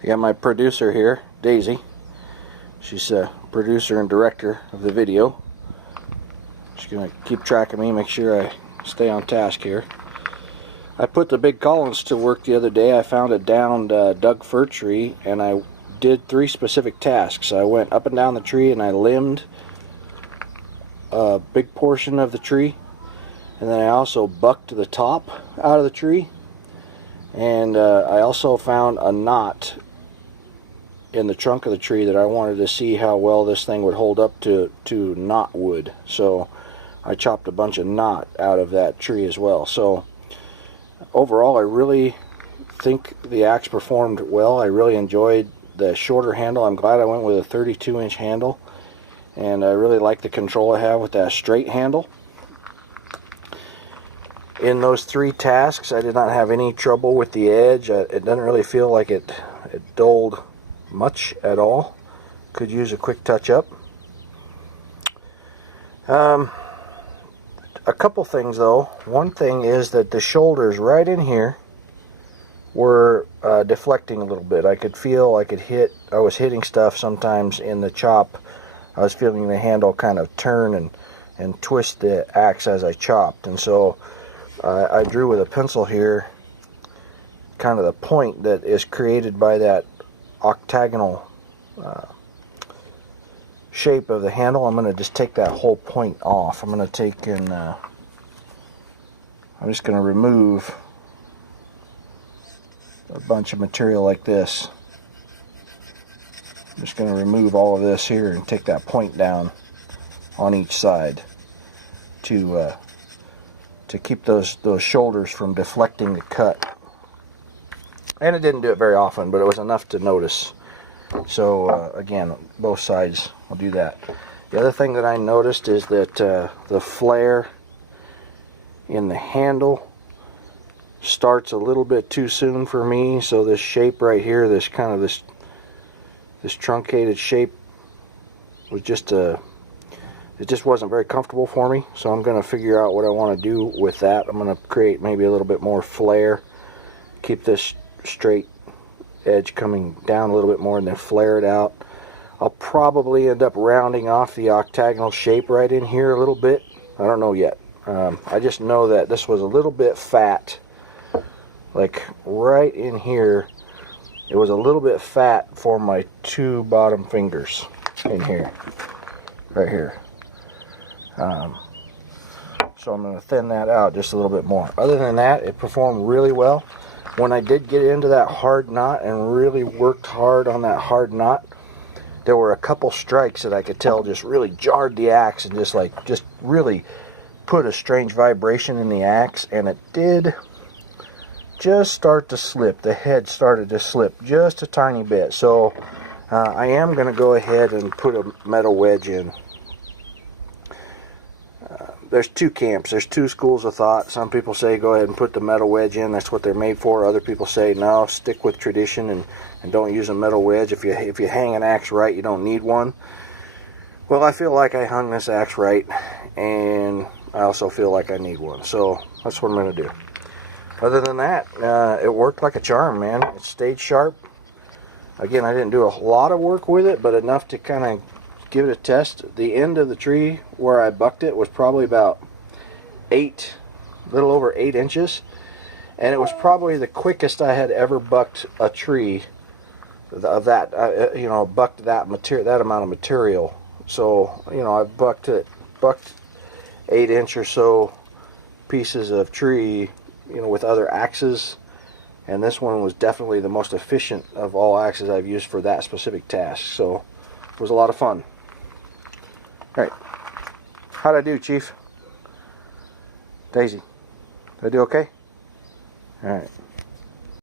I got my producer here, Daisy. She's a producer and director of the video. She's going to keep track of me, make sure I stay on task here. I put the big Collins to work the other day. I found a downed Doug fir tree, and I did 3 specific tasks. I went up and down the tree and I limbed a big portion of the tree, and then I also bucked the top out of the tree, and I also found a knot in the trunk of the tree that I wanted to see how well this thing would hold up to knot wood. So I chopped a bunch of knot out of that tree as well. So overall, I really think the axe performed well. I really enjoyed the shorter handle. I'm glad I went with a 32-inch handle, and I really like the control I have with that straight handle. In those 3 tasks, I did not have any trouble with the edge. It doesn't really feel like it dulled much at all. Could use a quick touch up. A couple things though. One thing is that the shoulders right in here were deflecting a little bit. I could feel I was hitting stuff sometimes in the chop. I was feeling the handle kind of turn and twist the axe as I chopped, and so I drew with a pencil here kind of the point that is created by that octagonal shape of the handle. I'm going to just take that whole point off. I'm going to take and I'm just going to remove a bunch of material like this. I'm just going to remove all of this here and take that point down on each side to keep those shoulders from deflecting the cut. And it didn't do it very often, but it was enough to notice. So again, both sides will do that. The other thing that I noticed is that the flare in the handle starts a little bit too soon for me. So this shape right here, this truncated shape, was just it just wasn't very comfortable for me. So I'm going to figure out what I want to do with that. I'm going to create maybe a little bit more flare, keep this straight edge coming down a little bit more, and then flare it out. I'll probably end up rounding off the octagonal shape right in here a little bit. I don't know yet. I just know that this was a little bit fat, like right in here. It was a little bit fat for my 2 bottom fingers in here, right here. So I'm going to thin that out just a little bit more. Other than that, it performed really well. When I did get into that hard knot and really worked hard on that hard knot, there were a couple strikes that I could tell just really jarred the axe and just really put a strange vibration in the axe, and it did just start to slip. The head started to slip just a tiny bit. So I am going to go ahead and put a metal wedge in. There's 2 camps. There's 2 schools of thought. Some people say go ahead and put the metal wedge in. That's what they're made for. Other people say no, stick with tradition and don't use a metal wedge. If you hang an axe right, you don't need one. Well, I feel like I hung this axe right, and I also feel like I need one. So that's what I'm going to do. Other than that, it worked like a charm, man. It stayed sharp. Again, I didn't do a lot of work with it, but enough to kind of give it a test. The end of the tree where I bucked it was probably about a little over 8 inches, and it was probably the quickest I had ever bucked a tree of that. Bucked that amount of material. So I bucked 8-inch or so pieces of tree, with other axes, and this one was definitely the most efficient of all axes I've used for that specific task. So it was a lot of fun. Alright, how'd I do, Chief? Daisy, did I do okay? Alright.